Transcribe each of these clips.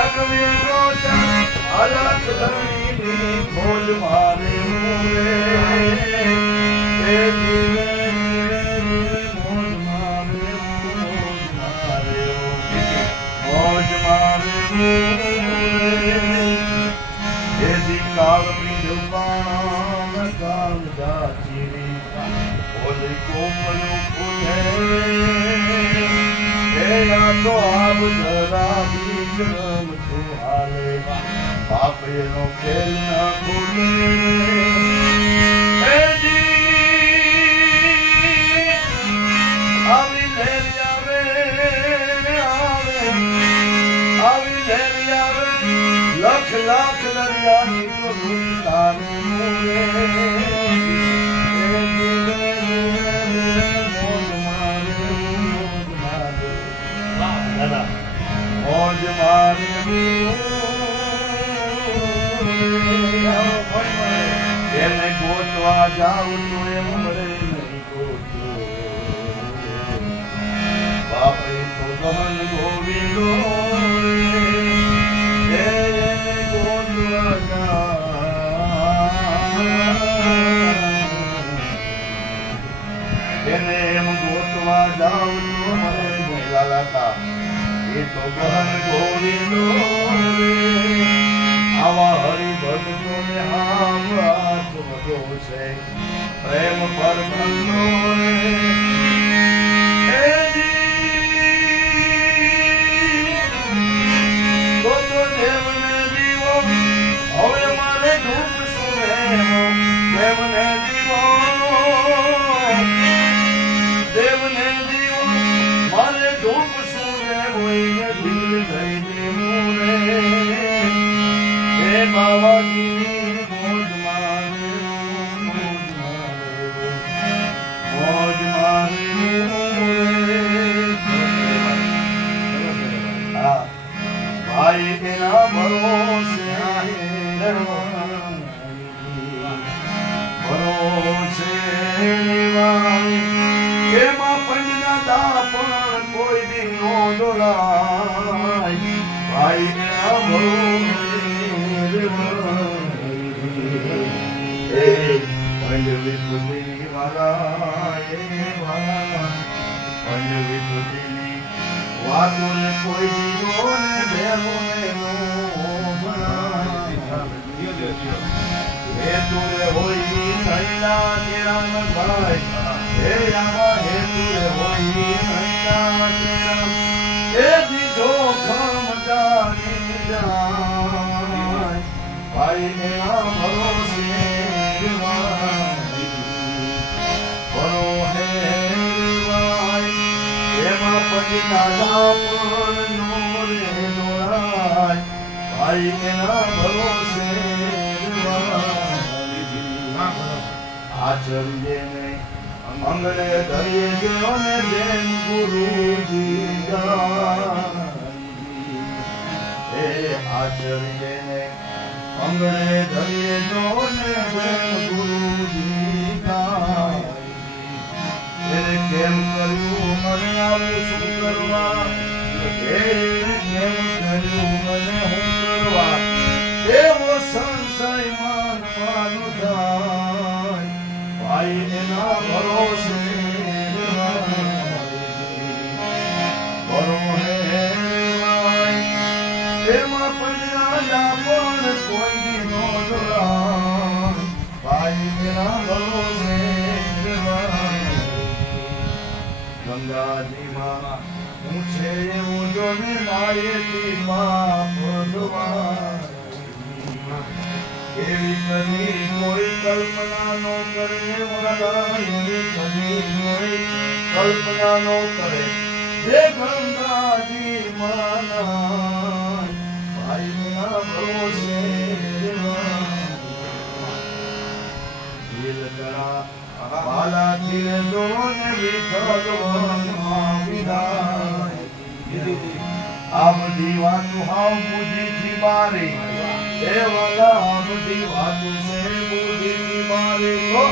અગમે ગોચર અલખ ધણીની ખોજ મારે મૂરે એ જીવે મોજ મારે મૂરે એથી કાળ બ્રિજ પાણા કાળ જાચીરી ઓલી કોમલું ફૂલે તો આબ જરા બીજ રમતું હાલે બાપેનો ખેલ ના ખુલે આવી લેરી આવે આવી લેરી આવે લખ લાખ દરિયાની તો ધૂળ તારે મૂરે મોજ મારે એને ગોતવા જાઉં તો એમ મળે નહીં ગોતો બાપે તો ગહન ગોવિંદો એને ગોતવા એને એમ ગોતવા જાઉં તો મળે નહીં લાલાતા એ તો ગહન ગોવિંદો આવા હરિભક્તો ને હાથ વધો છે પ્રેમ પર ધંધો તો દેવને દીવો હવે મારે ધૂપ સુને દેવને દીવો દેવને દીવો મારે ધૂપ બાવાજી મોજ મારે મોજ મારે ભાઈ એના ભરોસે ભરોસે એમાં પંજના દાપણ કોઈ દી નો ડોલાય ભાઈ એના ભરોસે પંડવી પુત્રી વાલા પંડવી પુત્રી વાતો ને કોઈ દીવો ને બેનો હે તુરે હોઈ નૈલા તેરા ન ભાઈ હે આવા હે તુરે હોઈ નૈલા તેરા હે દીધો ખમ જાની જાય ભાઈ ને આ ભરોસે ભરો હે ભાઈ એમાં પછી દાદા પણ નો રે દોરાય ભાઈ એના ભરોસે આચર્ય ને અંગને ધરીએ ગયો ને જેમ ગુરુજી એ આચર્ય ને અંગને ધરીએ ગયો ને જેમ ગુરુજી એને કેમ કર્યું મને આવે શું કરવા એને કેમ કર્યું મને હું કરવા એવો સંશય માનવાનો થાય ભાઈ એના ભરોસે ભરો હે એમાં પંજા પણ કોઈ દી નો ડોલાય ભાઈ એના ભરોસે ગંગાજીમાં હું છે હું જોને માયેથી માં એવી કદી કોઈ કલ્પના નો કરે એવી કદી કોઈ કલ્પના નો કરે જે ગંગાજી માના ભાઈ ના ભરોસે દિલ કરા બાલા દિલ દોને વિઠ્ઠલ વિદાય આ બધી વાતો હાવ બુદ્ધિથી બારી એ વાલા આ બધી વાતો છે બુદ્ધિથી બારી તો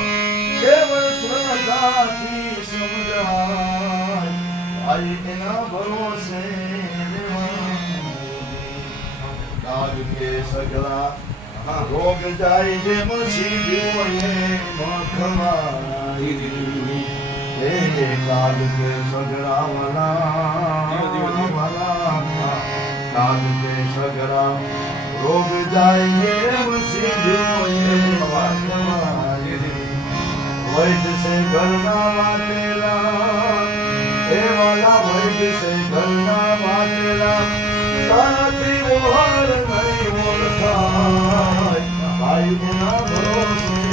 કેવળ શ્રદ્ધાથી સમજાય ભાઈ એના ભરોસે કાલ કે સગલા રોગ જાય જેમ સીધ્યો મખમાઈ એ કાલ કે સગલા કાલ કે સગલા રોગ જાય જેમ સીધ્યો મખમાઈ વૈદ સે ઘરના વાટેલા એ વાલા વૈદ સે ઘરના વાટેલા તારાથી મોહર નહીં મોરથાય ભાઈ ના ભરોસે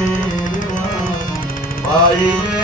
ભાઈ